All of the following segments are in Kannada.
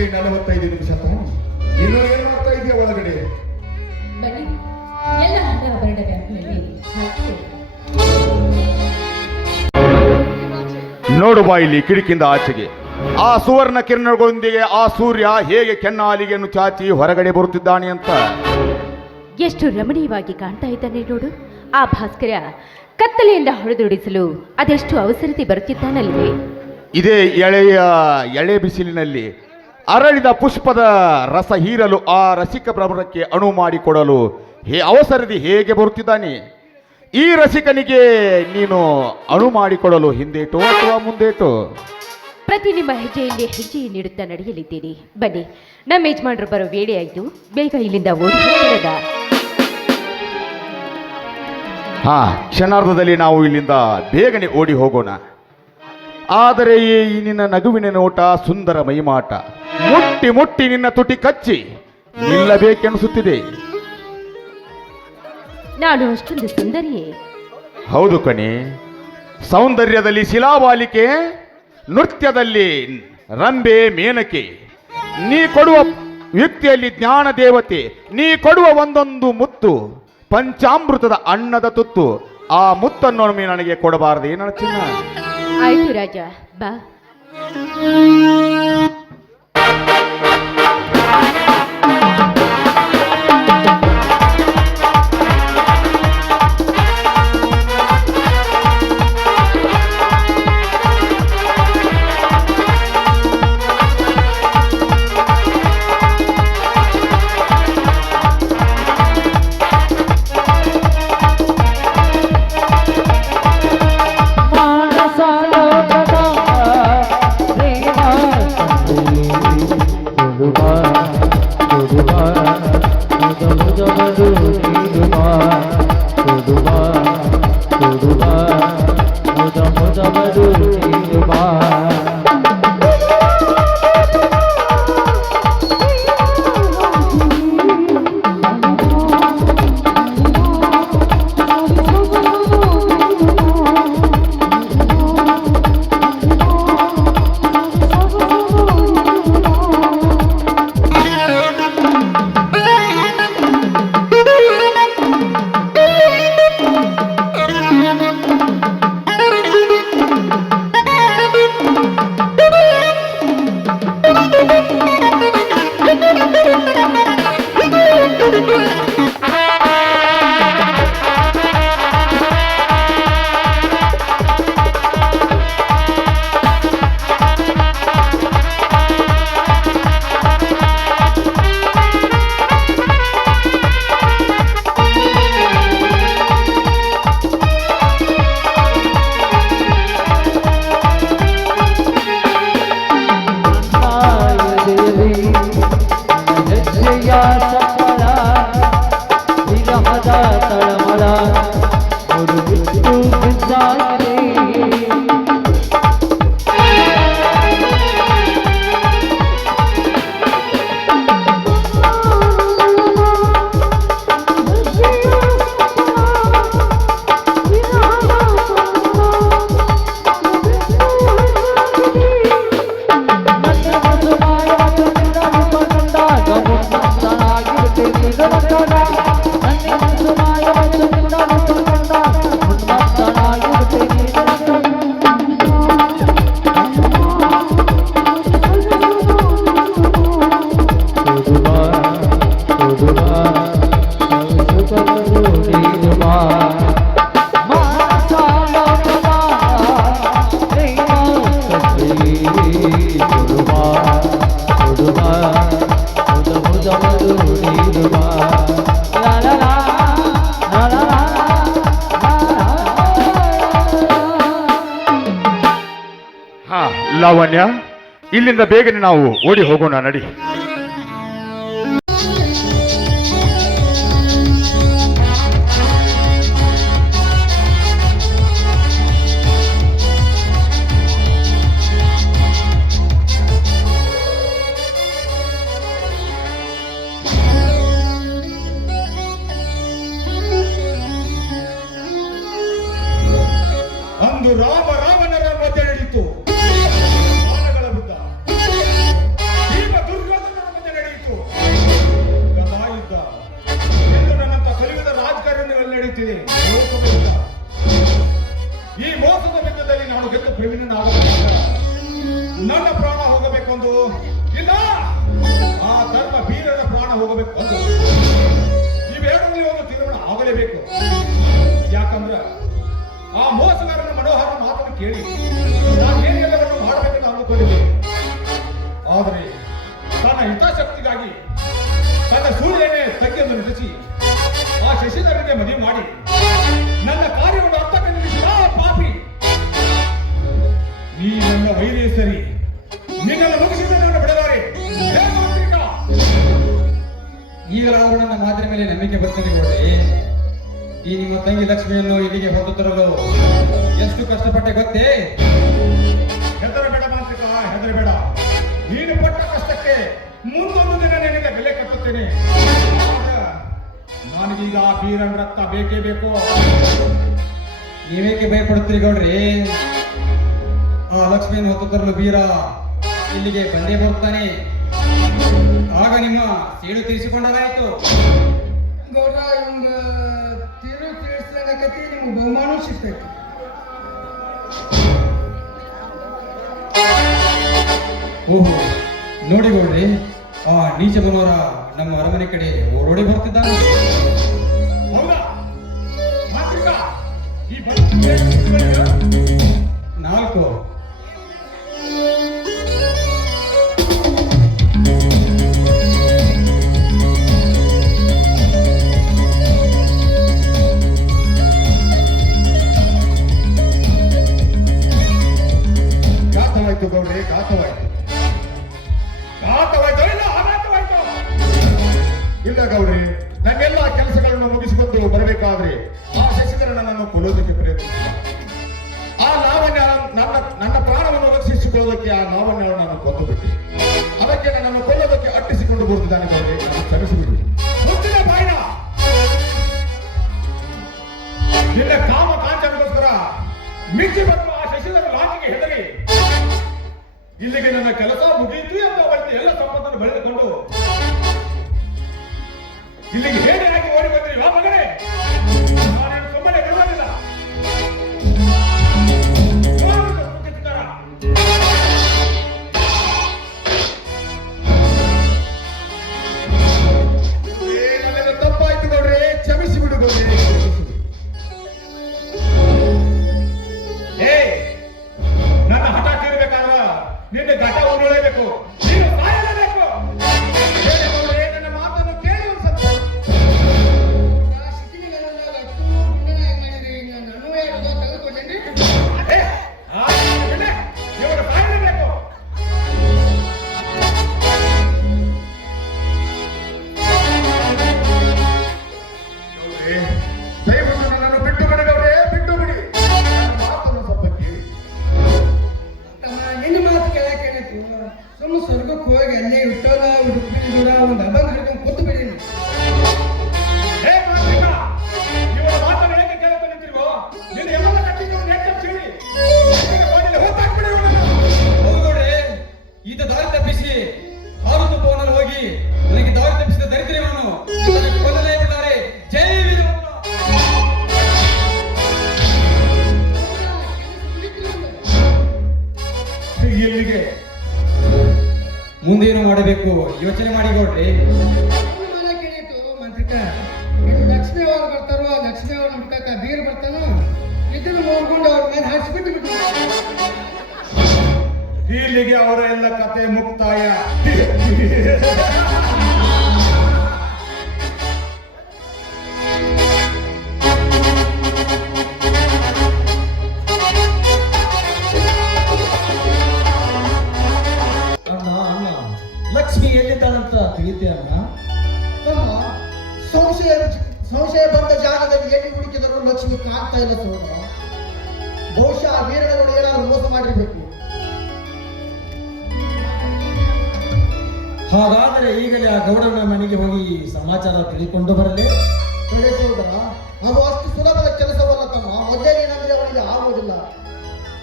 45 ನಿಮಿಷ ತಾನೆ. ಇನ್ನು ಏನು ಮಾಡ್ತಾ ಇದೆಯಾ ಒಳಗಡೆ? ಬನ್ನಿ, ಎಲ್ಲ ಹಣವರ್ಣ ವ್ಯಾಪ್ತಿಯಲ್ಲಿ ಹಾಕಿ. ನೋಡು ಬಾ ಇಲ್ಲಿ ಕಿಟಕಿಯಿಂದ ಆಚೆಗೆ ಆ ಸುವರ್ಣ ಕಿರಣಗಳೊಂದಿಗೆ ಆ ಸೂರ್ಯ ಹೇಗೆ ಕೆನ್ನಾಲಿಗೆಯನ್ನು ಚಾಚಿ ಹೊರಗಡೆ ಬರುತ್ತಿದ್ದಾನೆ ಅಂತ. ಎಷ್ಟು ರಮಣೀಯವಾಗಿ ಕಾಣ್ತಾ ಇದ್ದಾನೆ ನೋಡು. ಆ ಭಾಸ್ಕರ ಕತ್ತಲೆಯಿಂದ ಹೊಡೆದೊಡಿಸಲು ಅದೆಷ್ಟು ಅವಸರತೆ ಬರುತ್ತಿದ್ದಾನಲ್ವೇ. ಇದೇ ಎಳೆ ಬಿಸಿಲಿನಲ್ಲಿ ಅರಳಿದ ಪುಷ್ಪದ ರಸ ಹೀರಲು ಆ ರಸಿಕ ಭ್ರಮರಕ್ಕೆ ಅಣು ಮಾಡಿಕೊಡಲು ಅವಸರದಿ ಹೇಗೆ ಬರುತ್ತಿದ್ದಾನೆ. ಈ ರಸಿಕನಿಗೆ ನೀನು ಅಣು ಮಾಡಿಕೊಡಲು ಹಿಂದೇಟು ಅಥವಾ ಮುಂದೇಟು? ಪ್ರತಿ ನಿಮ್ಮ ಹೆಜ್ಜೆಯಲ್ಲಿ ಹೆಜ್ಜೆ ನೀಡುತ್ತಾ ನಡೆಯಲಿದ್ದೀರಿ. ಬನ್ನಿ, ನಮ್ಮ ಯಜಮಾನರು ಬರೋ ವೇಳೆ ಆಯಿತು. ಬೇಗ ಇಲ್ಲಿಂದ ಓಡಿ ಹೋಗಿರದ. ಹಾ, ಕ್ಷಣಾರ್ಧದಲ್ಲಿ ನಾವು ಇಲ್ಲಿಂದ ಬೇಗನೆ ಓಡಿ ಹೋಗೋಣ. ಆದರೆ ಈ ನಿನ್ನ ನಗುವಿನ ನೋಟ, ಸುಂದರ ಮೈಮಾಟ ಮುಟ್ಟಿ ಮುಟ್ಟಿ ನಿನ್ನ ತುಟಿ ಕಚ್ಚಿ ನಿಲ್ಲಬೇಕೆನಿಸುತ್ತಿದೆ. ನಾನು ಅಷ್ಟೊಂದು ಸುಂದರಿಯೇ? ಹೌದು ಕಣೆ. ಸೌಂದರ್ಯದಲ್ಲಿ ಶಿಲಾಬಾಲಿಕೆ, ನೃತ್ಯದಲ್ಲಿ ರಂಬೆ ಮೇನಕೆ, ನೀ ಕೊಡುವ ಯುಕ್ತಿಯಲ್ಲಿ ಜ್ಞಾನ ದೇವತೆ, ನೀ ಕೊಡುವ ಒಂದೊಂದು ಮುತ್ತು ಪಂಚಾಮೃತದ ಅನ್ನದ ತುತ್ತು. ಆ ಮುತ್ತನ್ನು ನನಗೆ ಕೊಡಬಾರದೆ ನನ್ನ ಚಿನ್ನ? ಆಯ್ತು ರಾಜ, ಬಾ. ಲಾವಣ್ಯ, ಇಲ್ಲಿಂದ ಬೇಗನೆ ನಾವು ಓಡಿ ಹೋಗೋಣ, ನಡಿ. ಅಂದು ರಾವಣರ ಮಧ್ಯೆ ನಡೆಯಿತು. ಭೀಮ ಒಂದು ಇಲ್ಲ ಆ ಧರ್ಮ ವೀರರ ಪ್ರಾಣ ಹೋಗಬೇಕು ಒಂದು ಇವೆರಡರಲ್ಲಿ ಒಂದು ತೀರ್ಮಾನ ಆಗಲೇಬೇಕು. ಯಾಕಂದ್ರ ಆ ಮೋಸಗಾರನ ಮನೋಹರ ಮಾತನ್ನು ಕೇಳಿ ನಾನು ಏನೆಲ್ಲವನ್ನು ಮಾಡಬೇಕೆಂದು ಅಂದುಕೊಂಡಿದ್ದೆ. ಆದರೆ ತನ್ನ ಹಿತಾಸಕ್ತಿಗಾಗಿ ತನ್ನ ಸೂರ್ಯನೇ ತಂಗಿಯನ್ನು ನಟಿಸಿ ಆ ಶಶಿಧರನಿಗೆ ಮದುವೆ ಮಾಡಿ ನನ್ನ ಕಾರ್ಯವನ್ನು ಅರ್ಥಕ್ಕೆ ನಿಲ್ಲಿಸಿದ ಆ ಪಾಪಿ. ನೀ ನನ್ನ ವೈರೇ ಸರಿ, ನಿನ್ನನ್ನು ಮುಗಿಸಿದ ನನ್ನ ಬಿಡಲಾರೆ. ಈಗಲಾದರೂ ನನ್ನ ಮಾತಿನ ಮೇಲೆ ನಂಬಿಕೆ ಬರ್ತದೆ ನೋಡ್ರಿ. ಈ ನಿಮ್ಮ ತಂಗಿ ಲಕ್ಷ್ಮಿಯನ್ನು ಇಲ್ಲಿಗೆ ಹೊತ್ತು ತರಲು ಎಷ್ಟು ಕಷ್ಟಪಟ್ಟೆ ಗೊತ್ತೇ? ಹೆದರಬೇಡ ಮಾಂತ್ರಿಕ, ಹೆದರಬೇಡ. ನೀನು ಪಟ್ಟ ಕಷ್ಟಕ್ಕೆ ಮುಂದೊಂದು ದಿನ ನಿನಗೆ ಬೆಲೆ ಕಟ್ಟುತ್ತೇನೆ. ನನಗೀಗ ಆ ಬೀರನ್ ರಕ್ತ ಬೇಕೇ ಬೇಕು. ನೀವೇಕೆ ಭಯಪಡುತ್ತೀರಿ ಗೌಡ್ರಿ? ಆ ಲಕ್ಷ್ಮಿಯನ್ನು ಹೊತ್ತು ತರಲು ಬೀರ ಇಲ್ಲಿಗೆ ಬಂದೇ ಬರುತ್ತಾನೆ. ಆಗ ನಿಮ್ಮ ಸೇಡು ತೀರಿಸಿಕೊಂಡಾರಾಯ್ತು. ಗೌಡ ಇವಂಗ ತೀರಿಸ್ಲಾಗತಿ ನಿಮ್ಗೆ ಬಹುಮಾನ ಸಿಗ್ತೈತಿ. ಓಹೋ, ನೋಡಿ ಗೌಡ್ರಿ, ಆ ನೀಚ ಬನವರ ನಮ್ಮ ಅರಮನೆ ಕಡೆ ಓಡೋಡಿ ಬರ್ತಿದ್ದಾನೆ. ಹೌದಾ ಮಾಂತ್ರಿಕ? ಈ ಬರೀ 4 ಘಾತವಾಯ್ತು ಗೌಡ್ರಿ, ಘಾತವಾಯ್ತು. ಘಾತವಾಯ್ತು ಇಲ್ಲ ಅಘಾತವಾಯ್ತು. ಇಲ್ಲ ಗೌಡ್ರಿ, ನನ್ನೆಲ್ಲ ಕೆಲಸಗಳನ್ನು ಮುಗಿಸಿಕೊಂಡು ಬರಬೇಕಾದ್ರೆ ಆ ಶಶಿಧರನನ್ನು ಕೊಲ್ಲೋದಕ್ಕೆ ಪ್ರಯತ್ನಿಸಿದ. ಆ ಲಾವಣ್ಯ ನನ್ನ ಪ್ರಾಣವನ್ನು ರಕ್ಷಿಸಿಕೊಳ್ಳೋದಕ್ಕೆ ಆ ಲಾವಣ್ಯ ನಾನು ಕೊಂದು ಬಿಟ್ಟೆ. ಅದಕ್ಕೆ ನನ್ನನ್ನು ಕೊಲ್ಲೋದಕ್ಕೆ ಅಟ್ಟಿಸಿಕೊಂಡು ಬರುತ್ತಿದ್ದಾನೆ ಗೌಡ್ರಿ, ನಾನು ಕ್ಷಮಿಸಿಬಿಡಿ. ಮುಚ್ಚಿನ ಬಾಯಿನ ನಿನ್ನ ಕಾಮ ಕಾಂಚನಗೋಸ್ಕರ ಮಿಂಚಿ ಬರುವ ಆ ಶಶಿಧರ ಲಾಂಚಿಗೆ ಹೆದರಿ ಇಲ್ಲಿಗೆ ನನ್ನ ಕೆಲಸ ಮುಗಿಯಿತು ಎಂದು ಅವಳಿಗೆ ಎಲ್ಲ ಸಂಪತ್ತನ್ನು ಬೆಳೆದುಕೊಂಡು ಇಲ್ಲಿಗೆ ಹೇಗೆ ಆಗಿ ಓಡಿ ಬಂದ್ರಿ ಆ ಮಗನೇ? ನಾನೇನು ಸುಮ್ಮನೆ ಬಿಡುವುದಿಲ್ಲ. ನನ್ನೆಲ್ಲ ತಪ್ಪಾಯ್ತು ಗೌಡ್ರೆ, ಕ್ಷಮಿಸಿ ಬಿಡು ಗೌಡ್ರೆ. ನನ್ನ ಹಠ ತೀರಬೇಕಾದ್ರ ನಿನ್ನ ಘಟ ಉರುಳಲೇಬೇಕು, ನೀನು ಸಾಯಲೇಬೇಕು. ನನ್ನ ಮಾತನ್ನು ಕೇಳಿ ಒಂದು ಸ್ವಲ್ಪ. ಇವರು ಸಾಯಲೇಬೇಕು. ದಯವಿಟ್ಟು ನನ್ನನ್ನು ಬಿಟ್ಟು ಬಿಡಿ ಗೌಡ್ರೆ, ಬಿಟ್ಟು ಬಿಡಿ. ನನ್ನ ಮಾತನ್ನು ಸ್ವಲ್ಪ ಕೇಳಿ. ನಿನ್ನ ಮಾತು ಕೇಳಕ್ಕೆ ಸುಮ್ಮ ಸ್ವರ್ಗಕ್ಕೆ ಹೋಗಿ ಅಲ್ಲೇ ಇಟ್ಟೋದ ಹುಡುಕಿ ದೂರ ಒಂದು ಅಭಂಗ ಹಿಡ್ಕೊಂಡು ಕೂತು ಬಿಡಿ. ಹೇ ಮಾಂತ್ರಿಕ, ಇವರ ಮಾತನ್ನು ಹೇಗೆ ಕೇಳ್ತಾ ನಿಂತಿರುವೋ? ನಿನ್ನ ಎಲ್ಲ ಕಟ್ಟಿಕೊಂಡು ನೆಚ್ಚಿ ಹೋಗ್ತಾಕ್ಬಿಡಿ ಇವನನ್ನು. ಹೌದು ಗೌಡ್ರೆ, ಈತ ದಾರಿ ತಪ್ಪಿಸಿ ಹಾಲು ತುಪ್ಪವನ್ನು ಹೋಗಿ ನನಗೆ ದಾರಿ ತಪ್ಪಿಸಿದ ದರಿದ್ರವನು ಕೊಲ್ಲಲೇ ಬಿಟ್ಟಾರೆ. ಜೈ ವೀರಭದ್ರ. ಇಲ್ಲಿಗೆ ಮುಂದೇನು ಮಾಡಬೇಕು ಯೋಚನೆ ಮಾಡಿ ಗೌಡ್ರಿ. ಮಂತ್ರಿಕ ಲಕ್ಷ್ಮಿ ಅವ್ರು ಬರ್ತಾರೋ, ಲಕ್ಷ್ಮಿ ಅವ್ರ ಹುಡ್ಕಾಕ ಬೀರ್ ಬರ್ತಾನೋ, ಇದನ್ನು ನೋಡ್ಕೊಂಡು ಅವ್ರ ಮೇಲೆ ಹಾರಿಸ್ಬಿಟ್ಟು ಬಿಟ್ಟು ಇಲ್ಲಿಗೆ ಅವರ ಎಲ್ಲ ಕತೆ ಮುಕ್ತಾಯ. ಲಕ್ಷ್ಮಿ ಎಲ್ಲಿದ್ದಾಳಂತ ತಿಳಿತೆ ಅಣ್ಣ? ತಮ್ಮ ಸಂಶಯ ಬಂದ ಜಾಗದಲ್ಲಿ ಎಲ್ಲಿ ಹುಡುಕಿದರೂ ಲಕ್ಷ್ಮಿ ಕಾಣ್ತಾ ಇಲ್ಲ ಸೋದರ. ಬಹುಶಃ ವೀರನಗಳು ಏನಾದ್ರು ಮೋಸ ಮಾಡಿರ್ಬೇಕು. ಹಾಗಾದರೆ ಈಗಲೇ ಆ ಗೌಡನ ಮನೆಗೆ ಹೋಗಿ ಸಮಾಚಾರ ತಿಳಿಕೊಂಡು ಬರಲೇ? ಒಳ್ಳೆ ಸೋದರ, ಅದು ಅಷ್ಟು ಸುಲಭದ ಕೆಲಸವಲ್ಲ ತಮ್ಮ. ಮೊದಲೇನೇನಂದ್ರೆ ಅವನಿಗೆ ಆಗುವುದಿಲ್ಲ.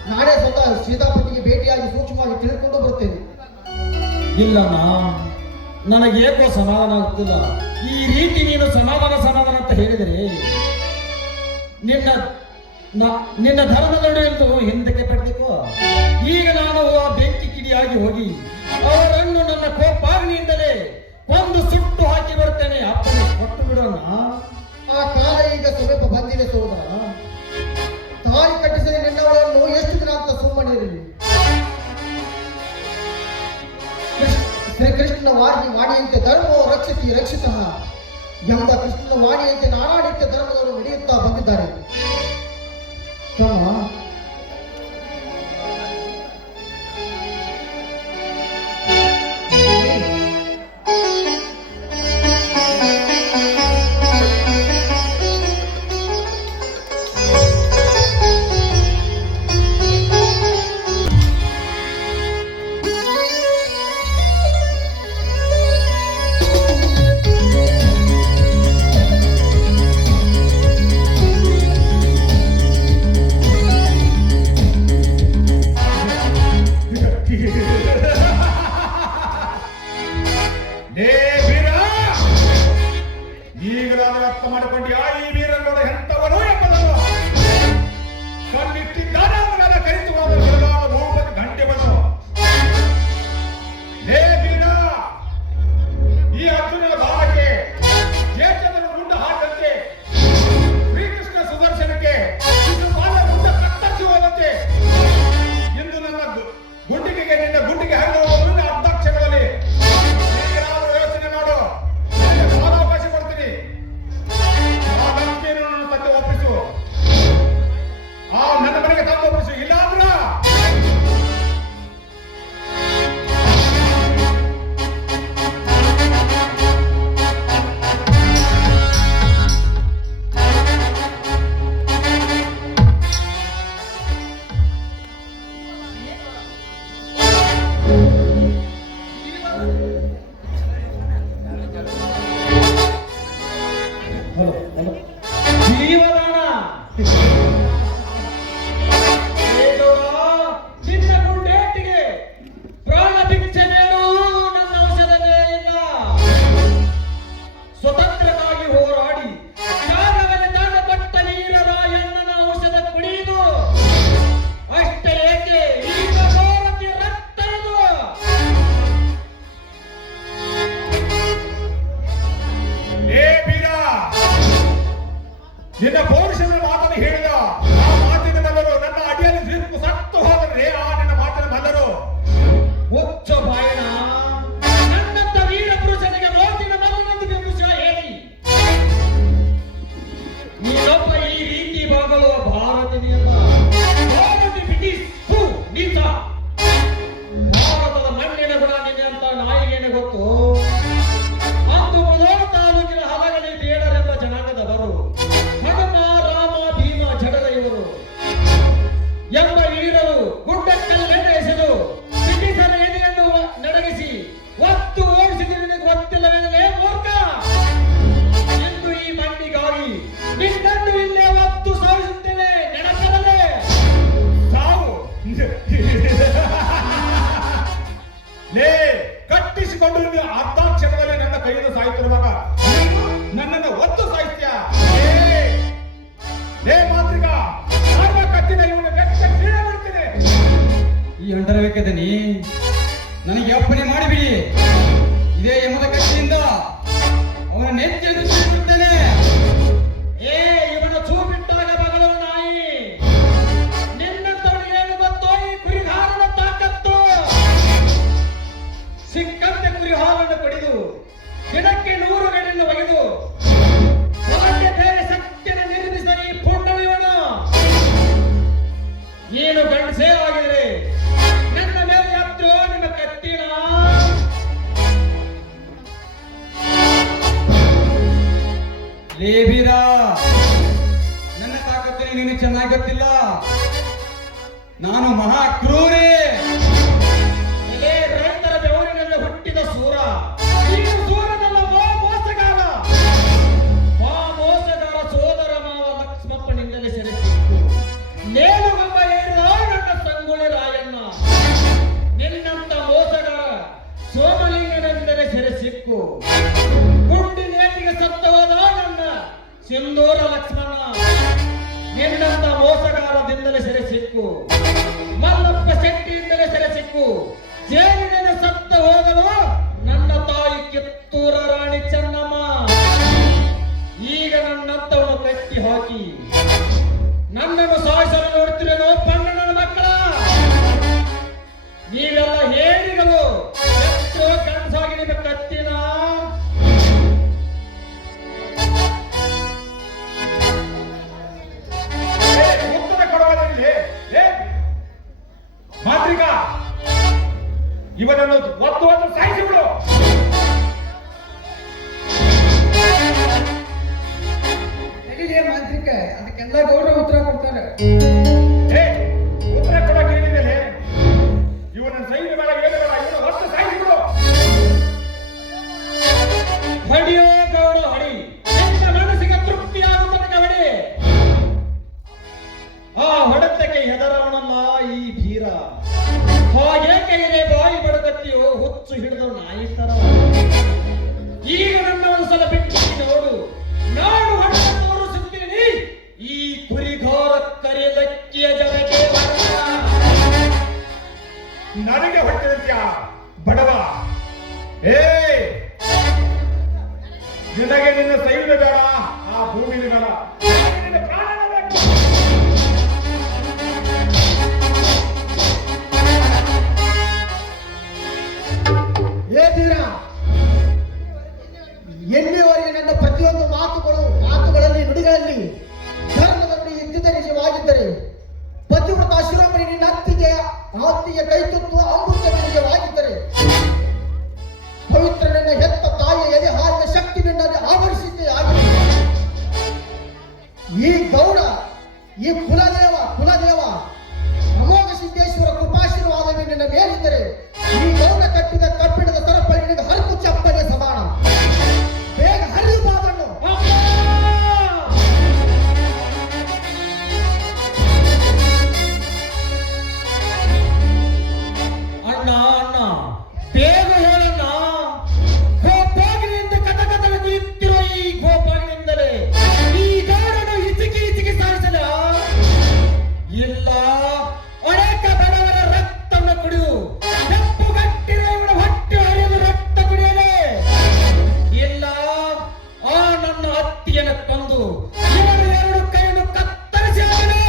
ನಾನೇ ಸ್ವತಃ ಸೀತಾಪತಿಗೆ ಭೇಟಿಯಾಗಿ ಸೂಕ್ಷ್ಮವಾಗಿ ತಿಳಿದುಕೊಂಡು ಬರ್ತೇನೆ. ಇಲ್ಲಣ್ಣ, ನನಗೆ ಏಕೋ ಸಮಾಧಾನ ಆಗುತ್ತಿಲ್ಲ. ಈ ರೀತಿ ನೀನು ಸಮಾಧಾನ ಅಂತ ಹೇಳಿದರೆ ನಿನ್ನ ಧರ್ಮದೊಡೆ ಎಂದು ಹಿಂದಕ್ಕೆ ಪಡೆದಿಕೋ. ಈಗ ನಾನು ಆ ಬೆಂಕಿ ಕಿಡಿಯಾಗಿ ಹೋಗಿ ಅವರನ್ನು ನನ್ನ ಕೋಪಾಗ್ನಿಯಿಂದಲೇ ಕೊಂದು ಸುಟ್ಟು ಹಾಕಿ ಬರ್ತೇನೆ. ಅಪ್ಪನ ಕೊಟ್ಟು ಬಿಡೋಣ. ಆ ಕಾಲ ಈಗ ಸಮೀಪ ಬಂದಿದೆ ಸೋದರ. ತಾಯಿ ಕಟ್ಟಿಸಿದ ನಿನ್ನವಳನ್ನು ಎಷ್ಟು ದಿನ ಅಂತ ಸುಮ್ಮನಿರಲಿ. ಶ್ರೀಕೃಷ್ಣನ ವಾಣಿಯಂತೆ ಧರ್ಮೋ ರಕ್ಷಿಸಿ ರಕ್ಷಿತಃ ಎಂಬ ಕೃಷ್ಣನ ವಾಣಿಯಂತೆ ನಾನಾನಿತ್ಯ ಧರ್ಮದವರು ನಡೆಯುತ್ತಾ ಬಂದಿದ್ದಾರೆ. ತಮ್ಮ ಲೇ ವೀರ, ಈಗಲಾದರೂ ಅರ್ಥ ಮಾಡಿಕೊಂಡ್ಯಾ ಈ ವೀರ ನೋಡ ಎಂತವನು ಎಂಬುದನ್ನು? ಕಣ್ಣಿಟ್ಟಿದ್ದಾನೆ ಅವನೆಲ್ಲ ಕರಿತು ರೂಪದ ಗಂಟೆವನು. ಲೇ ವೀರ, ಈ ಅರ್ಜುನನ ಭಾವಕ್ಕೆ ಜಯಚಂದ್ರನ ಗುಂಡ ಹಾಕಂತೆ, ಶ್ರೀಕೃಷ್ಣ ಸುದರ್ಶನಕ್ಕೆ ಗುಂಡ ಕತ್ತರಿಸಿ ಹೋದಂತೆ ಇಂದು ನನ್ನ ಗುಂಡಿಗೆಗೆ ನಿನ್ನ ಗುಂಡಿಗೆ ಹರಿದು ಅರ್ಧಾಕ್ಷಗಳಲ್ಲಿ ಯೋಚನೆ ಮಾಡು. ಅವಕಾಶ ಕೊಡ್ತೀನಿ. ಆ ಲಕ್ಷ್ಮಿಯನ್ನು ನನ್ನ ತಂದೆ ಒಪ್ಪಿಸು. ನನ್ನ ಮನೆಗೆ ತಂದು ಒಪ್ಪಿಸು. ಇಲ್ಲ ಅಂದ್ರ ಜೀವದಾನ ಚಿನ್ನ ಗುಂಡೇಟಿಗೆ ಪ್ರಾಣ ಭಿಕ್ಷೆ ನೀಡುವುದು ನನ್ನ ಔಷಧವೇ ಇಲ್ಲ. ಸ್ವತಂತ್ರಕ್ಕಾಗಿ ಹೋರಾಡಿ ತ್ಯಾಗವನ್ನು ತಾಳಪಟ್ಟ ವೀರರಾಯಣ್ಣನ ಔಷಧ ಕುಡಿಯುವುದು ಅಷ್ಟೇ ಏಕೆ ಈಗ ಭಾರತೀಯ ರಕ್ತ ಇದು. ನಿನ್ನ ಪೌರುಷನ ಮಾತನ್ನು ಹೇಳಿದ ಆ ಮಾತಿನ ಮಲ್ಲರು ನನ್ನ ಅಡಿಯಲ್ಲಿ ಸಿಕ್ಕು ಸತ್ತು ಹೋದರೆ ಆ ನಿನ್ನ ಮಾತಿನ ಮಲ್ಲರು ಹುಚ್ಚ ಬಾಯಣ ನನ್ನಂತ ವೀರ ಪುರುಷನಿಗೆ ಮೋತಿನ ಮಲ್ಲನೊಂದಿಗೆ ಪುರುಷ ಹೇಳಿ ನೀನೊಬ್ಬ ಈ ರೀತಿ ಬಾಗಲುವ ಭಾರತೀಯಲ್ಲ. ಭಾರತಿ ಬ್ರಿಟಿಷ್ ನೀತ ಭಾರತದ ಮಣ್ಣಿನ ಗುಣ ನಿನ್ನೆ ಅಂತ ನಾಯಿಗೇನೆ ಗೊತ್ತು. ಅಂದು ಮೊದಲ ತಾಲೂಕಿನ ಹಲಗಲಿ ಬೇಡರೆಂಬ ಜನಾಂಗದವರು ಹನುಮ ರಾಮ ಭೀಮ ಜಡದ ಇವರು ಎಂಬ ವೀರರು ಗುಡ್ಡಕ್ಕಲ್ಲೆಣ್ಣೆ ಎಸೆದು ಬ್ರಿಟಿಷರ ಎದೆಯನ್ನು ನಡಗಿಸಿ ಒತ್ತು ಓಡಿಸಿದ ನಿನಗೆ ಗೊತ್ತಿಲ್ಲವೆಂದರೆ ಮೂರ್ಖ. ಎಂದು ಈ ಮಣ್ಣಿಗಾಗಿ ನಿನ್ನನ್ನು ಇಲ್ಲೇ ಒತ್ತು ಸಾಗಿಸುತ್ತೇನೆ. ನೆನಪಲ್ಲದೆ ಸಾವು ಲೇ ಕಟ್ಟಿಸಿಕೊಂಡು ಅರ್ಧಾಕ್ಷರದಲ್ಲಿ ನನ್ನ ಕೈಯನ್ನು ಸಾಯುತ್ತಿರುವಾಗ ನನ್ನನ್ನು ಒತ್ತು ಸಾಹಿತ್ಯ ಲೇ ಮಾತ್ರಿಗ ಸರ್ವ ಕತ್ತಿನ ಇವನ ವ್ಯಕ್ತ ಕೀಳಬಿಡ್ತೇನೆ. ಈ ಅಂಡರಬೇಕದನಿ ನನಗೆ ಅಪ್ಪಣೆ ಮಾಡಿಬಿಡಿ. ಇದೇ ಯಮದ ಕತ್ತಿಯಿಂದ ಅವನ ನೆತ್ತಿಯನ್ನು ಸುರಿಬಿಡ್ತೇನೆ. ಇವನ ಚೂಪಿಟ್ಟಾಗ ಬಗಲವ ನಾಯಿ. ನಿನ್ನಂತವನಿಗೆ ಏನು ಗೊತ್ತೋ ಈ ಕುರಿಹಾರನ ತಾಕತ್ತು. ಸಿಕ್ಕಂತೆ ಕುರಿಹಾಲನ್ನು ಪಡೆದು ಗಿಡಕ್ಕೆ 100 ಗಡಿಯನ್ನು ಒಗೆದು ಒಳಗೆ ಬೇರೆ ಶಕ್ತಿಯನ್ನು ನಿರ್ಮಿಸಿದ ಈ ಪುಂಡನಿವನು ನೀನು ಗಂಡಸೇ ಆಗಿದ್ರೆ ನನ್ನ ಮೇಲೆ ಹತ್ತು ನಿಮ್ಮ ಕತ್ತಿನ. ಲೇಬೀರ ನನ್ನ ತಾಕತ್ತಿನ ನೀನು ಚೆನ್ನಾಗಿ ಗೊತ್ತಿಲ್ಲ. ನಾನು ಮಹಾ ಕ್ರೂರಿ. ರೈತರ ಬೆವರಿನಲ್ಲಿ ಹುಟ್ಟಿದ ಸೂರ. ಈಗ ಸೂರನಲ್ಲ ಮೋಸಗಾರ. ಮೋಸಗಾರ ಸೋದರ ಮಾವ ಲಕ್ಷ್ಮಪ್ಪನಿಂದಲೇ ಸೆರೆಸಿತ್ತು. ನೇಲುಗಂಬ ಏರಿದ ನನ್ನ ಸಂಗೊಳ್ಳಿ ರಾಯಣ್ಣ. ನಿನ್ನಂತ ಮೋಸಗಾರ ಸೋಮಲಿಂಗನೆಂದರೆ ಸೆರೆಸಿಕ್ಕು. ಗುಂಡಿ ನೇಟಿಗೆ ಸತ್ತವಾದ ನನ್ನ ಸಿಂಧೂರ ಲಕ್ಷ್ಮಣ. ನಿನ್ನಂತ ಮೋಸಗಾರದಿಂದಲೇ ಸೆರೆಸಿಕ್ಕು. ಮಲ್ಲಪ್ಪ ಶೆಟ್ಟಿಯಿಂದಲೇ ಸೆರೆಸಿಕ್ಕು. ಜೇನಿನ ಸತ್ತ ಕೈಯಲ್ಲಿ ಬಾಯಿ ಬಡಕತ್ತಿಯೋ ಹುಚ್ಚು ಹಿಡಿದು ನಾಯಿ ತರ. ಈಗ ನನ್ನ ಒಂದ್ಸಲ ಬಿಟ್ಟು ನೋಡು, ನಾನು ಹಣ ತೋರಿಸುತ್ತೇನೆ ಈ ಕುರಿಘೋರ ಕರೆಲಕ್ಕಿಯ ಜನಕ್ಕೆ. ನನಗೆ ಹೊಟ್ಟಿದ್ಯಾ ಬಡವ? ಏ ನಿನಗೆ ನಿನ್ನ ಸೈನ್ಯ ಬೇಡ, ಆ ಭೂಮಿ ಬೇಡ, ನಿನ್ನ ಪ್ರಾಣ ಬೇಕು. ಏ ತೀರ, ಎಲ್ಲಿಯವರೆಗೆ ನನ್ನ ಪ್ರತಿಯೊಂದು ಮಾತುಗಳಲ್ಲಿ ನುಡಿಗಳಲ್ಲಿ ಧರ್ಮದ ನುಡಿ ಇದ್ದಿದ್ದ ನಿಜವಾಗಿದ್ದರೆ ಪತಿವ್ರತ ಶಿರೋಮಣಿ ನಿನ್ನ ಅತ್ತಿಗೆ ಕೈತುತ್ತು ಅಮೃತ ನಿಜವಾಗಿದ್ದರೆ ಪವಿತ್ರ ನನ್ನ ಹೆತ್ತ ತಾಯಿಯ ಎದೆ ಹಾರಿನ ಶಕ್ತಿ ನಿನ್ನಲ್ಲಿ ಆವರಿಸಿದ್ದೇ ಆಗಿದೆ. ಈ ಗೌಡ, ಈ ಕುಲದೇವ ಅಮೋಘ ಸಿದ್ದೇಶ್ವರ ಕೃಪಾಶೀರ್ವಾದವೇ ನಿನ್ನ ಮೇಲಿದ್ದರೆ ಈ ಗೌಡ ಕಟ್ಟಿದ ಕಬ್ಬಿಣದ ಸರಪ ನಿನಗೆ ಹರಿದು ಚಪ್ಪನೆ ಸಮಾನ. ಬೇಗ ಹರಿದು ಬಾದನ್ನು. ಅಣ್ಣ ಅಣ್ಣ ಬೇಗ ಹೇಳಣ್ಣ. ಗೋಪಾಗಿನಿಂದ ಕಥಕಥನ ಕುಳಿತಿರೋ ಈ ಗೋಪಾಗಿನಿಂದಲೇ ಈ ಗೌಡನು ಹಿಚಿಕಿ ಸಾರಿಸದ ಇಲ್ಲ. ಅನೇಕ ಬಡವರ ರಕ್ತವನ್ನು ಕುಡಿದು ಕೆಂಪುಗಟ್ಟಿನ ಇವನ ಹೊಟ್ಟೆ ಹರಿದು ರಕ್ತ ಕುಡಿಯಲೇ ಇಲ್ಲ. ಆ ನನ್ನ ಹತ್ತಿಯನ್ನು ಕೊಂದು ಇವರ ಎರಡು ಕೈಯನ್ನು ಕತ್ತರಿಸಿ ಹಾಕಲೇ.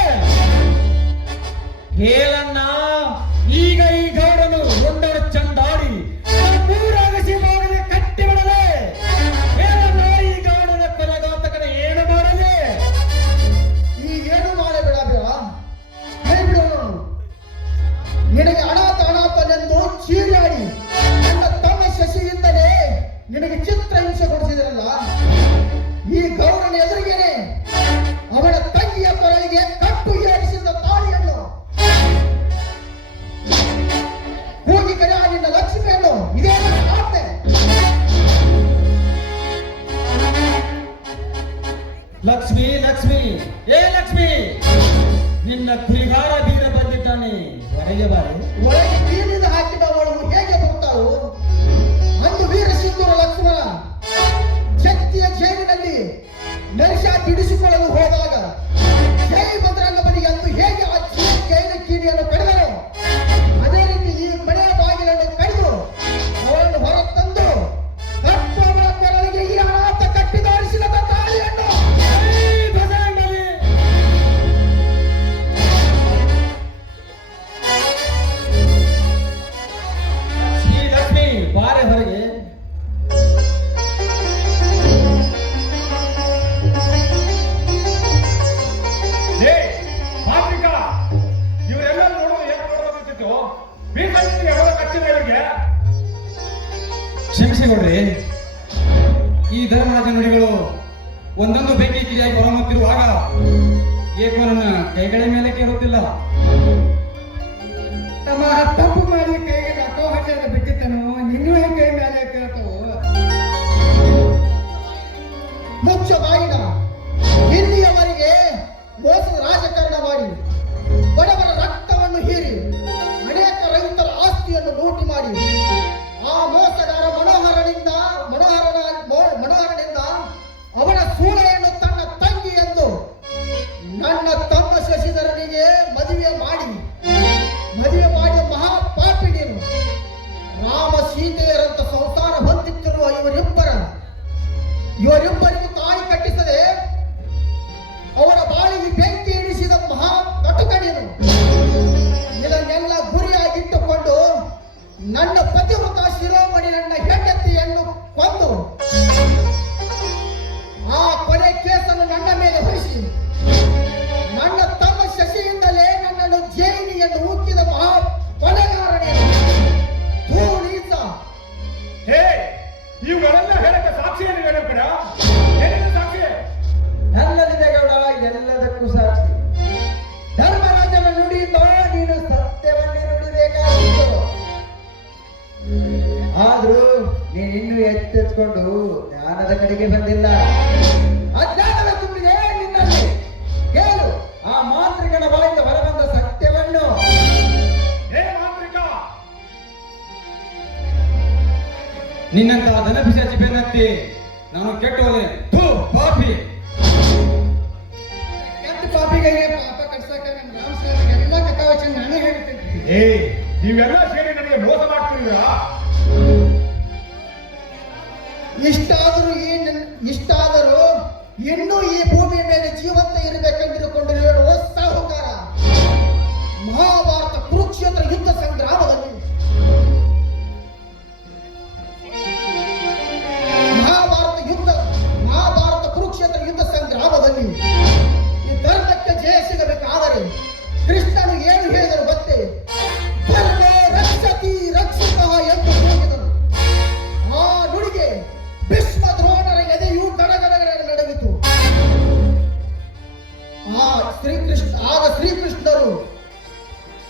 ಹೇಳಣ್ಣ, ಈಗ ಈ ಗೌಡನು ಒಂದರ ಚಂದಾಡಿ ಮೂರಾಗಸಿ ಬಾಗಿಲೆ ಕಟ್ಟಿ ಬಿಡಲೇ. ಹೇಳಣ್ಣ, ಈ ಗೌಡನ ಕೊಲೆಗಾತಕನ ಏನು ಮಾಡಲೇ? ಈಗೇನು ಮಾಡಬೇಡ ಹೇಳ್ಬಿಡೋಣ. ನಿನಗೆ ಅನಾಥನೆಂದು ಚೀರಾಡಿ ನನ್ನ ತಮ್ಮ ಶಶಿಯಿಂದಲೇ ನಿನಗೆ ಚಿತ್ರ ಹಿಂಸೆ ಕೊಡಿಸಿದ್ರಲ್ಲ, ಈ ಗೌರವನ ಎದುರಿಗೇನೆ ಅವನ ತಂಗಿಯ ಕೊರಳಿಗೆ ಕಟ್ಟು ಏರಿಸಿದ ತಾಳಿಯನ್ನು ಹೋಗಿ ಕರೆ ನಿನ್ನ ಲಕ್ಷ್ಮಿಯನ್ನು ಇದೇ ನನ್ನ ಆಜ್ಞೆ. ಲಕ್ಷ್ಮಿ ಲಕ್ಷ್ಮಿ ಏ ಲಕ್ಷ್ಮಿ, ನಿನ್ನ ಕುರಿಗಾರ ಬೀರ ಬಂದಿದ್ದಾನೆ, ಹೊರಗೆ ಬಾರೆ. ಒಳಗೆ ನೀರಿನಿಂದ ಹಾಕಿದವಳು ಹೇಗೆ ಬರ್ತಾಳು? ಅಂದು ವೀರ ಸಿಂಧೂರ ಲಕ್ಷ್ಮಣ ಶಕ್ತಿಯ ಜೈಲಿನಲ್ಲಿ ನರಿಸಾಟಿಡಿಸಿಕೊಳ್ಳಲು ಹೋದಾಗ ಜೈ ಭದ್ರಂಗ ಬದಿಗೆ ಅಂದು ಹೇಗೆ ಆ ಜೈಲ ಕೀಲಿಯನ್ನು ಕಡಿದನು, ಅದೇ ರೀತಿ ಈ ಮನೆಯ ಬಾಗಿಲನ್ನು ಕಡಿದು ಅವಳನ್ನು ಹೊರತಂದು ಕಟ್ಟು ಅವಳ ಕೊರಳಿಗೆ ಈ ಅನಾಥ ಕಟ್ಟಿದಾರಿಸಿದ ತಾಳಿಯನ್ನು ಶ್ರೀ ಲಕ್ಷ್ಮಿ ಬಾರೆ ಹೊರಗೆ. ಏ ಮಾತ್ರಿಕ, ಇವರೆಲ್ಲ ನೋಡೋದು ಹೇಗೆ ನೋಡೋದಂತಿತ್ತು? ಬೀಸಲ್ಲಿ ಯಾವಾಗ ಕಚ್ಚಿದ ಇವರಿಗೆ? ಕ್ಷಮಿಸಿಕೊಡ್ರಿ, ಈ ಧರ್ಮರಾಜ ನುಡಿಗಳು ಒಂದೊಂದು ಬೆಂಕಿ ಕಿಡಿಯಾಗಿ ಹೊರಮುತ್ತಿರುವಾಗ ಏಕೋ ನನ್ನ ಕೈಗಳ ಮೇಲೆ ಕೇಳುತ್ತಿಲ್ಲ. ತಮ್ಮ ತಪ್ಪು ಮಾಡಿ ಕೈಗೆ ಅಕೋಹತೆಯನ್ನು ಬಿಟ್ಟಿದ್ದನು, ನಿನ್ನೂ ಕೈ ಮೇಲೆ ಕೇಳ್ತವು. ಮುಚ್ಚ ಬಾಯಿನ. ಇಲ್ಲಿಯವರೆಗೆ ಮೋಸದ ರಾಜಕಾರಣ ಮಾಡಿ ಬಡವರ ರಕ್ತವನ್ನು ಹೀರಿ ಅನೇಕ ರೈತರ ಆಸ್ತಿಯನ್ನು ಲೂಟಿ ಮಾಡಿ ಆ ಮೋಸಗಾರ ಮನೋಹರನಿಂದ ಅವನ ಸೂಳೆಯನ್ನು ತನ್ನ ತಂಗಿ ಎಂದು ನನ್ನ ತಮ್ಮ ಶಶಿಧರನಿಗೆ ಮದುವೆ ಮಾಡಿ ಮಹಾಪಾಪಿ ನೀನು. ರಾಮ ಸೀತೆಯರಂತ ಸಂಸಾರ ಹೊಂದಿತ್ತಿರುವ ಇವರಿಬ್ಬರಿಗೂ ತಾಯಿ ಕಟ್ಟಿಸದೆ ಅವರ ಬಾಳಿಗೆ ಬೆಂಕಿ ಇಡಿಸಿದ ಮಹಾ ಕಟುಕ ನೀನು. ಇದನ್ನೆಲ್ಲ ಗುರಿಯಾಗಿಟ್ಟುಕೊಂಡು ನನ್ನ ಪತಿವ್ರತ ಶಿರೋಮಣಿ ನನ್ನ ಹೆಂಡತಿಯನ್ನು ಕೊಂದು ಆ ಕೊಲೆ ಕೇಸನ್ನು ನನ್ನ ಮೇಲೆ ಹೊರಿಸಿ ನನ್ನ ತಮ್ಮ ಶಶಿಯಿಂದಲೇ ನನ್ನನ್ನು ಜೈಲಿಯನ್ನು ಉಕ್ಕಿದ ಮಹಾ ಕೊಲೆಗಾರನೇ ನೀತ. ಹೇ, ಇವುಗಳೆಲ್ಲ ಹೇಳಕ್ಕೆ ಸಾಕ್ಷಿ ಏನು ಹೇಳಬೇಡ? ಏನಿದೆ ಸಾಕ್ಷಿ? ನನ್ನದಿದೆ ಗೌಡ, ಎಲ್ಲದಕ್ಕೂ ಸಾಕ್ಷಿ. ಧರ್ಮರಾಜನ ನುಡಿಯಿಂದ ನೀನು ಸತ್ಯವನ್ನೇ ನುಡಿಬೇಕಾಗಿತ್ತು. ಆದ್ರೂ ನೀನಿನ್ನೂ ಎಚ್ಚೆತ್ಕೊಂಡು ಜ್ಞಾನದ ಕಡೆಗೆ ಬಂದಿಲ್ಲ. ಅಜ್ಞಾನದ ತುಂಬಿದೆ ನಿನ್ನಲ್ಲಿ. ಕೇಳು ಆ ಮಾಂತ್ರಿಕನ ಬಾಯಿಂದ ಹೊರಬಂದ ಸತ್ಯವನ್ನು. ಹೇ ಮಾಂತ್ರಿಕ, ನಿನ್ನಂತ ದನ ಪಿಶಾಚಿ ಬೆನ್ನತ್ತಿ ನಾನು ಕೆಟ್ಟು ಹೋದೆ. ಥೂ ಪಾಪಿ. ಕೆಟ್ಟ ಪಾಪಿಗಳಿಗೆ ಪಾಪ ಕಟ್ಸಕ ನಮ್ಮ ರಾಮ ಸಾಹೇಬ್ ಎಲ್ಲ ಕಥಾವಚನ ನಾನು ಹೇಳ್ತೇನೆ. ಏ ನೀವೆಲ್ಲ ಸೇರಿ ನನಗೆ ಮೋಸ ಮಾಡ್ತಿದ್ದೀರಾ? ಇಷ್ಟಾದರೂ ಇನ್ನೂ ಈ ಭೂಮಿ ಮೇಲೆ ಜೀವಂತ ಇರಬೇಕೆಂದಿರುಕೊಂಡು ಹೇಳುವ ಸಾಹುಕಾರ ಮಹಾಭಾರತ ಕುರುಕ್ಷೇತ್ರ ಯುದ್ಧ ಸಂಗ್ರಾಮದಲ್ಲಿ ಮಹಾಭಾರತ ಕುರುಕ್ಷೇತ್ರ ಯುದ್ಧ ಸಂಗ್ರಾಮದಲ್ಲಿ ಈ ಧರ್ಮಕ್ಕೆ ಜಯ ಸಿಗಬೇಕಾದರೆ ಕೃಷ್ಣನು ಏನು ಹೇಳಿದರು ಗೊತ್ತೇ? ಧರ್ಮೇ ರಕ್ಷತಿ ರಕ್ಷಿತಃ ಎಂದು ಹೇಳಿದನು. ಆ ನುಡಿಗೆ ಭೀಷ್ಮ ದ್ರೋಣರ ಎದೆಯು ಗಡಗಡಗಡ ನಡಗಿತು. ಆಗ ಶ್ರೀಕೃಷ್ಣರು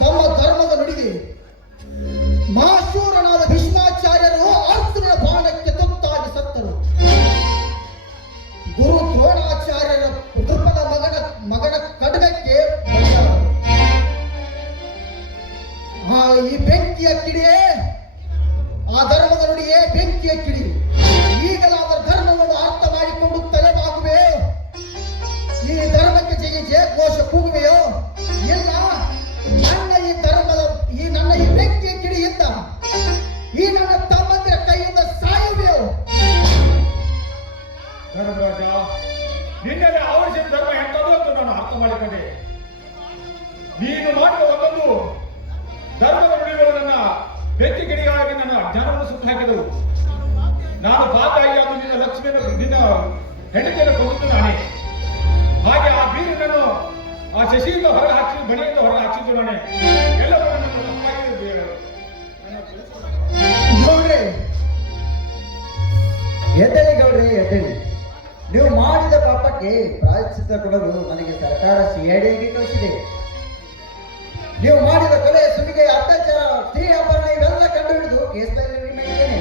ತಮ್ಮ ಧರ್ಮದ ನುಡಿಗೆ ಮಹಾಶೂರನಾದ ಭೀಷ್ಮಾಚಾರ್ಯರು ಅರ್ಜುನನ ಬಾಣಕ್ಕೆ ತುತ್ತಾಗಿ ಸತ್ತರು. ಗುರು ದ್ರೋಣಾಚಾರ್ಯರ ದೃಪದ ಮಗನ ಖಡ್ಗಕ್ಕೆ ಬಲಿಯಾದರು. ಈ ಬೆಂಕಿಯ ಕಿಡಿಯೇ ಆ ಧರ್ಮದ ನುಡಿಯೇ ಬೆಂಕಿಯ ಕಿಡಿ. ಈಗಲಾದ ಧರ್ಮವನ್ನು ಅರ್ಥ ಮಾಡಿಕೊಂಡು ತಲೆಬಾಗುವೆ? ಈ ಧರ್ಮಕ್ಕೆ ಜಯ ಘೋಷ ಕೂಗುವೆಯೋ? ಇಲ್ಲ, ನನ್ನ ಈ ಬೆಂಕಿಯ ಕಿಡಿಯಿಂದ ಈ ನನ್ನ ತಮ್ಮಂದಿರ ಕೈಯಿಂದ ಸಾಯುವೆಯೋ? ಧರ್ಮರಾಜ, ನಿನ್ನೆಲ್ಲ ಆವರಿಸಿದ ಧರ್ಮ ಎಂತದ್ದು ಅಂತ ನಾನು ಅರ್ಥ ಮಾಡಿಕೊಂಡೆ. ನೀನು ಮಾಡಿದ ಒಂದೊಂದು ಧರ್ಮದ ನುಡಿಗಳನ್ನ ಬೆಂಕಿ ಗಿಡಿಗಳಾಗಿ ನನ್ನ ಅಜ್ಞಾನವನ್ನು ಸುಟ್ಟು ಹಾಕಿದವು. ನಾನು ಪಾಪಿಯಾಗಿ ಅದು ನಿನ್ನ ಲಕ್ಷ್ಮಿಯನ್ನು ನಿನ್ನ ಹೆಂಡತಿಯನ್ನು ಕೊಂದು ನಾನೇ. ಹಾಗೆ ಆ ಬೀರನನ್ನು ಆ ಶಶಿಯಿಂದ ಹೊರಗೆ ಹಾಕಿ ಬಣಿಯಿಂದ ಹೊರಗೆ ಹಾಕಿದ್ದು ನಾನೇ. ಎಲ್ಲವೂ ನನ್ನ ತಪ್ಪಾಗಿ ಗೌಡ್ರೆ, ಎದ್ದೇಳಿ ಗೌಡ್ರೆ, ಎದ್ದೇಳಿ. ನೀವು ಮಾಡಿದ ಪಾಪಕ್ಕೆ ಪ್ರಾಯಶ್ಚಿತ್ತ ಕೊಡಲು ನನಗೆ ಸರ್ಕಾರ ಸಿಐಡಿಗೆ ಕಳಿಸಿದೆ. ನೀವು ಮಾಡಿದ ಕೊಲೆ, ಸುಲಿಗೆ, ಅತ್ಯಾಚಾರ, ಸ್ತ್ರೀ ಅಪಹರಣ ಇವೆಲ್ಲ ಕಂಡುಹಿಡಿದು ಕೇಸ್ನಲ್ಲಿ ಮಾಡಿದ್ದೇನೆ.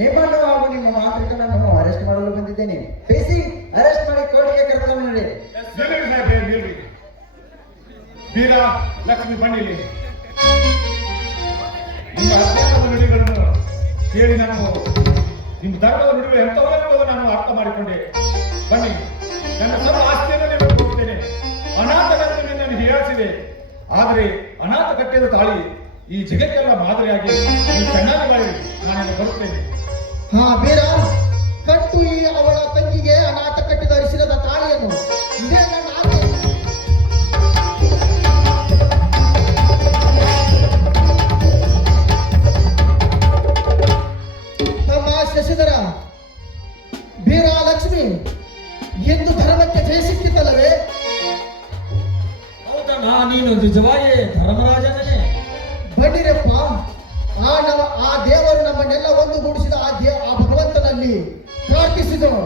ನಿಮ್ಮನ್ನು ಹಾಗೂ ನಿಮ್ಮ ಮಾಂತ್ರಿಕನನ್ನು ಅರೆಸ್ಟ್ ಮಾಡಲು ಬಂದಿದ್ದೇನೆ. ಬೇಸಿ ಅರೆಸ್ಟ್ ಮಾಡಿ ಕೋರ್ಟ್ಗೆ ಕರೆದುಕೊಂಡು ನೋಡಿ. ಬೀರ ಲಕ್ಷ್ಮಿ ಬನ್ನಿಲಿ. ನಿಮ್ಮ ಅಜ್ಞಾನದ ನುಡಿಗಳನ್ನು ಕೇಳಿ ನಾನು ನಿಮ್ಮ ಧರ್ಮದ ನುಡಿಗಳು ಎಂಥವೆಂಬುದು ನಾನು ಅರ್ಥ ಮಾಡಿಕೊಂಡೆ. ಬನ್ನಿ, ನನ್ನ ಸರ್ವ ಆಸ್ತಿಯನ್ನು ನಿಮಗೆ ಕೊಡುತ್ತೇನೆ. ಅನಾಥಗಂತೂ ನಿನ್ನನ್ನು ಹೀಯಾಳಿಸಿದೆ. ಆದರೆ ಅನಾಥ ಕಟ್ಟಿದ ತಾಳಿ ಈ ಜಗತ್ತೆಲ್ಲ ಮಾದರಿಯಾಗಿ ನೀವು ಚೆನ್ನಾಗಿ ಮಾಡಿ ನಾನು ಬರುತ್ತೇನೆ. ಬೀರ, ಕಟ್ಟು ಈ ಅವಳ ತಂಗಿಗೆ ಅನಾಥ ಕಟ್ಟಿದ ಅರಿಶಿನದ ತಾಳಿಯನ್ನು. ಇದೇ ನನ್ನ ಆಜ್ಞೆ. ತಮ್ಮ ಶಶಿಧರ, ಬೀರ, ಲಕ್ಷ್ಮಿ, ಎಂದು ಧರ್ಮಕ್ಕೆ ಜಯ ಸಿಕ್ಕಿತಲ್ಲವೇ? ಹೌದಣ್ಣ, ನೀನು ನಿಜವಾಗಿ ಧರ್ಮರಾಜನೇ. ಬನ್ನಿರಪ್ಪ, ಆ ದೇವರು ನಮ್ಮನ್ನೆಲ್ಲ ಒಂದುಗೂಡಿಸಿದ ಆ ಭಗವಂತನಲ್ಲಿ ಪ್ರಾರ್ಥಿಸಿದನು.